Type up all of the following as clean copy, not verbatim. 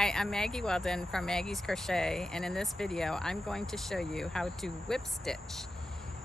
Hi, I'm Maggie Weldon from Maggie's Crochet, and in this video I'm going to show you how to whip stitch.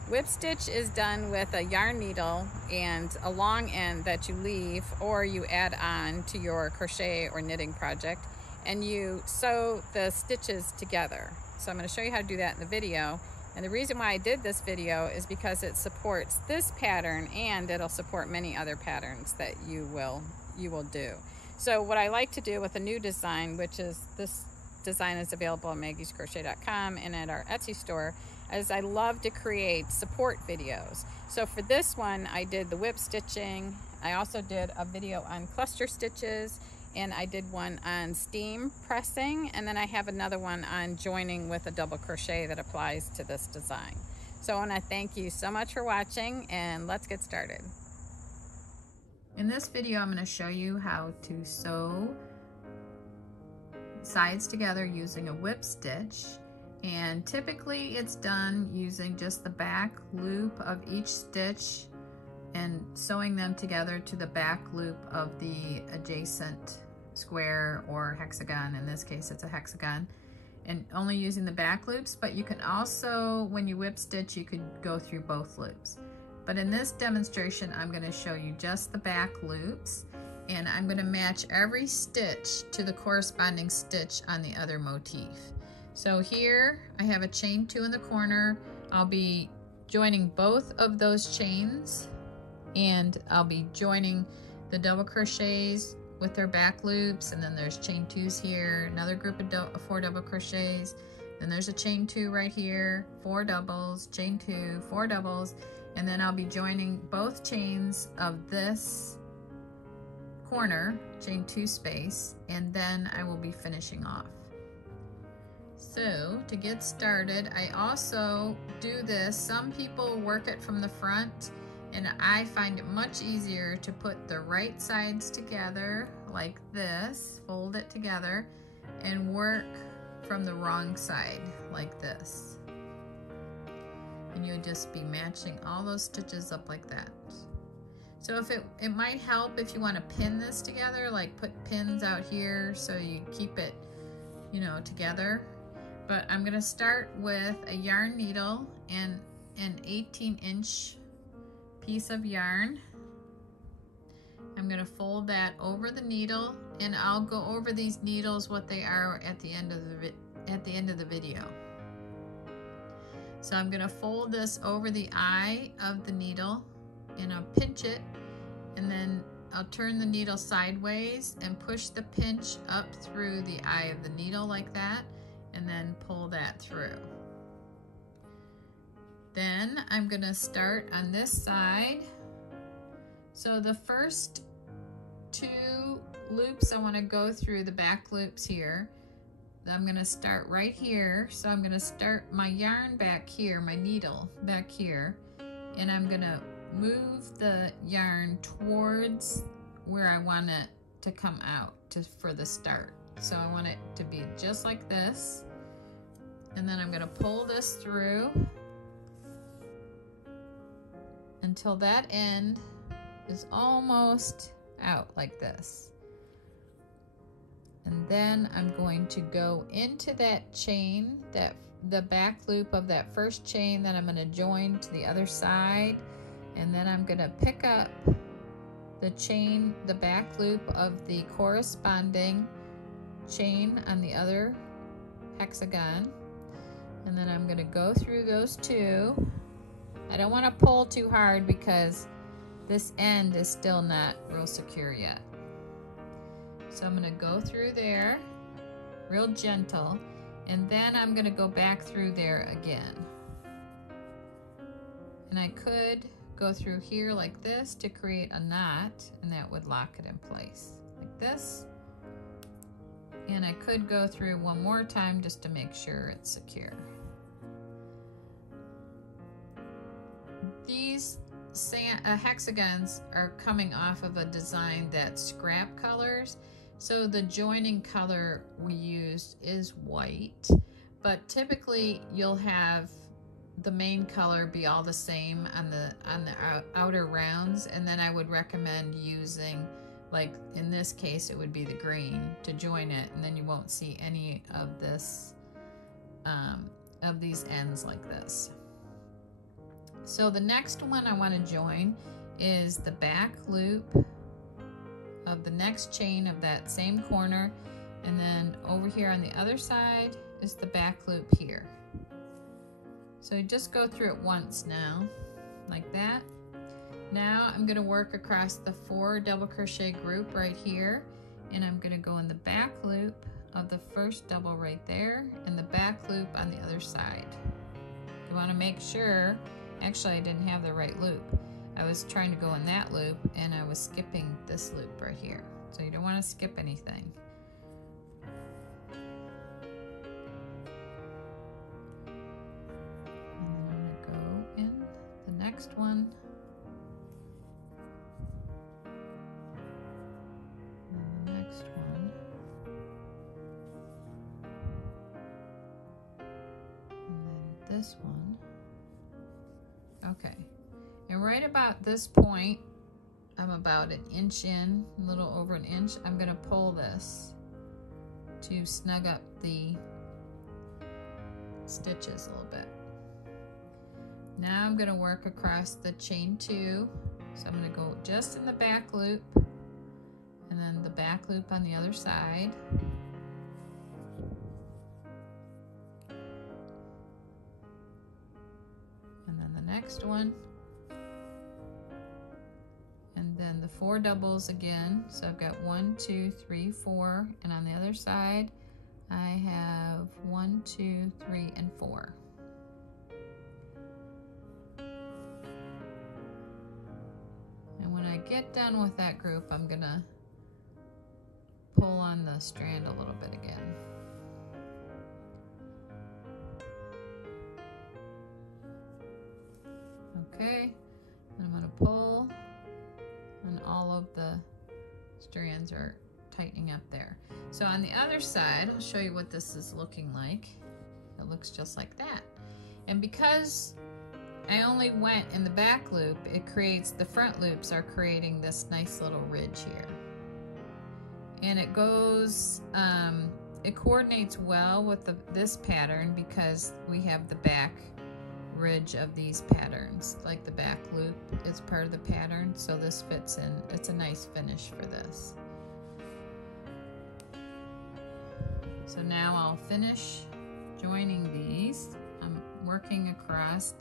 Whip stitch is done with a yarn needle and a long end that you leave or you add on to your crochet or knitting project, and you sew the stitches together. So I'm going to show you how to do that in the video. And the reason why I did this video is because it supports this pattern and it'll support many other patterns that you will do. So what I like to do with a new design, which is this design is available at maggiescrochet.com and at our Etsy store, is I love to create support videos. So for this one, I did the whip stitching. I also did a video on cluster stitches, and I did one on steam pressing, and then I have another one on joining with a double crochet that applies to this design. So I want to thank you so much for watching, and let's get started. In this video, I'm going to show you how to sew sides together using a whip stitch. And typically it's done using just the back loop of each stitch and sewing them together to the back loop of the adjacent square or hexagon. In this case, it's a hexagon, and only using the back loops. But you can also, when you whip stitch, you could go through both loops. But in this demonstration, I'm going to show you just the back loops, and I'm going to match every stitch to the corresponding stitch on the other motif. So here I have a chain 2 in the corner. I'll be joining both of those chains, and I'll be joining the double crochets with their back loops, and then there's chain 2s here, another group of 4 double crochets, then there's a chain 2 right here, 4 doubles, chain 2, 4 doubles, and then I'll be joining both chains of this corner, chain 2 space, and then I will be finishing off. So to get started, I also do this. Some people work it from the front, and I find it much easier to put the right sides together like this, fold it together, and work from the wrong side like this. And you'll just be matching all those stitches up like that. So if it might help if you want to pin this together, like put pins out here so you keep it, together. But I'm gonna start with a yarn needle and an 18-inch piece of yarn. I'm gonna fold that over the needle, and I'll go over these needles what they are at the end of the video. So I'm gonna fold this over the eye of the needle, and I'll pinch it, and then I'll turn the needle sideways and push the pinch up through the eye of the needle like that, and then pull that through. Then I'm gonna start on this side. So the first 2 loops I wanna go through, the back loops here. I'm going to start right here. So I'm going to start my yarn back here, my needle back here, and I'm going to move the yarn towards where I want it to come out for the start. So I want it to be just like this, and then I'm going to pull this through until that end is almost out like this. And then I'm going to go into that chain, the back loop of that first chain that I'm going to join to the other side, and then I'm going to pick up the chain, the back loop of the corresponding chain on the other hexagon, and then I'm going to go through those 2. I don't want to pull too hard because this end is still not real secure yet. So I'm going to go through there real gentle, and then I'm going to go back through there again. And I could go through here like this to create a knot, and that would lock it in place like this. And I could go through one more time just to make sure it's secure. These hexagons are coming off of a design that's scrap colors. So the joining color we used is white, but typically you'll have the main color be all the same on the outer rounds, and then I would recommend using like in this case it would be the green, to join it, and then you won't see any of this of these ends like this. So the next one I want to join is the back loop of the next chain of that same corner, and then over here on the other side is the back loop here. So you just go through it once now, like that. Now I'm going to work across the 4 double crochet group right here, and I'm going to go in the back loop of the first double right there and the back loop on the other side. You want to make sure, actually I didn't have the right loop. I was trying to go in that loop and I was skipping this loop right here. So you don't want to skip anything. And then I'm going to go in the next one. And the next one. And then this one. Okay. And right about this point, I'm about an inch in, a little over an inch. I'm going to pull this to snug up the stitches a little bit. Now I'm going to work across the chain 2. So I'm going to go just in the back loop and then the back loop on the other side. And then the next one. And then the 4 doubles again. So I've got 1, 2, 3, 4, and on the other side I have 1, 2, 3, and 4. And when I get done with that group, I'm gonna pull on the strand a little bit again. Okay, and I'm gonna pull, and all of the strands are tightening up there. So on the other side, I'll show you what this is looking like. It looks just like that. And because I only went in the back loop, it creates, the front loops are creating this nice little ridge here. And it goes, it coordinates well with this pattern because we have the back ridge of these patterns, like the back loop is part of the pattern, so this fits in. It's a nice finish for this. So now I'll finish joining these. I'm working across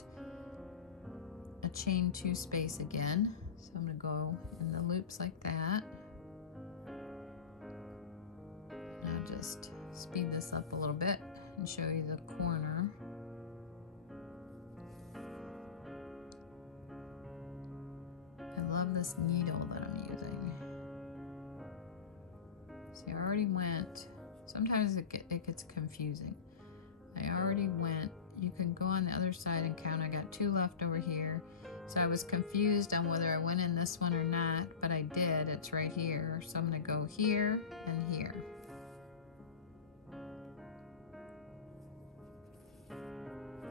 a chain 2 space again, so I'm going to go in the loops like that. I'll just speed this up a little bit and show you the corner. I love this needle that I'm using. See, I already went, sometimes it gets confusing. I already went, you can go on the other side and count. I got 2 left over here. So I was confused on whether I went in this one or not, but I did, it's right here. So I'm gonna go here and here.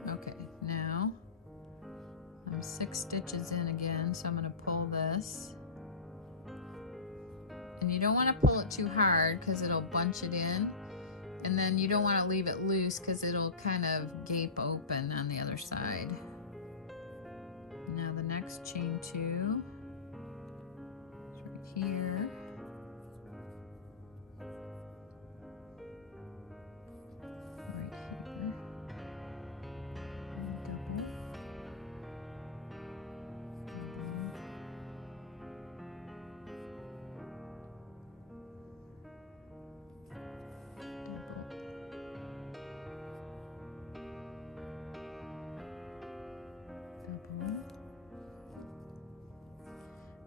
Okay, now I'm 6 stitches in again, so I'm going to pull this. And you don't want to pull it too hard because it'll bunch it in. And then you don't want to leave it loose because it'll kind of gape open on the other side. Now the next chain 2 is right here.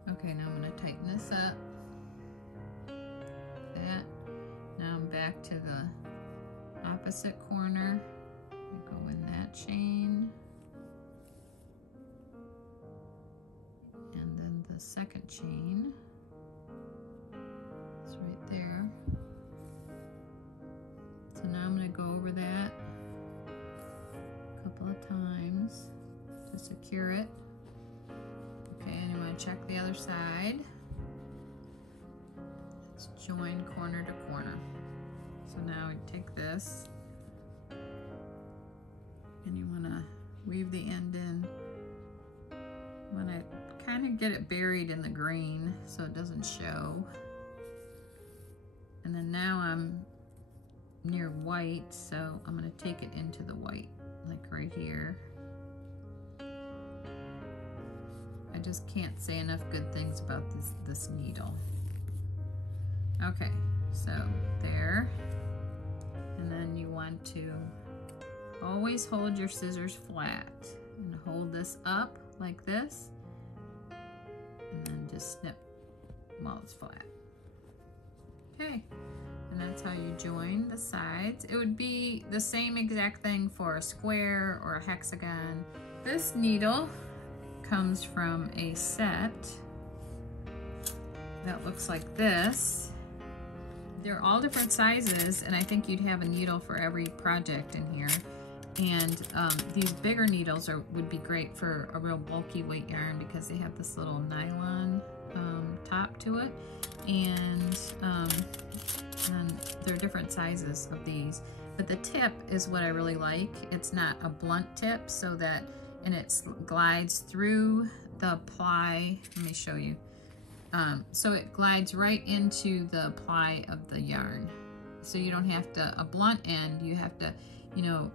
Okay, now I'm going to tighten this up. That. Now I'm back to the opposite corner. I go in that chain. And then the second chain is right there. So now I'm going to go over that a couple of times to secure it. Okay, and I'm going to check the other side. join corner to corner. So now you take this and you want to weave the end in. You want to kind of get it buried in the green so it doesn't show. And then now I'm near white, so I'm going to take it into the white, like right here. I just can't say enough good things about this needle. Okay, so there. And then you want to always hold your scissors flat and hold this up like this, and then just snip while it's flat. Okay, and that's how you join the sides. It would be the same exact thing for a square or a hexagon. This needle comes from a set that looks like this. They're all different sizes, and I think you'd have a needle for every project in here. And these bigger needles would be great for a real bulky weight yarn because they have this little nylon top to it. And there are different sizes of these. But the tip is what I really like. It's not a blunt tip, so that, and it glides through the ply. Let me show you. So it glides right into the ply of the yarn. So you don't have to, a blunt end, you have to, you know,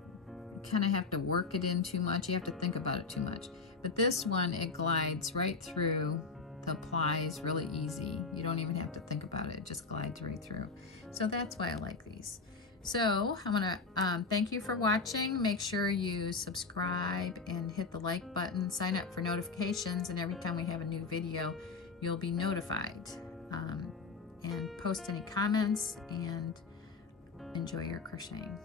kind of have to work it in too much. You have to think about it too much. But this one, it glides right through the plies really easy. You don't even have to think about it. It just glides right through. So that's why I like these. So I want to thank you for watching. Make sure you subscribe and hit the like button. Sign up for notifications, and every time we have a new video, you'll be notified. And post any comments, and enjoy your crocheting.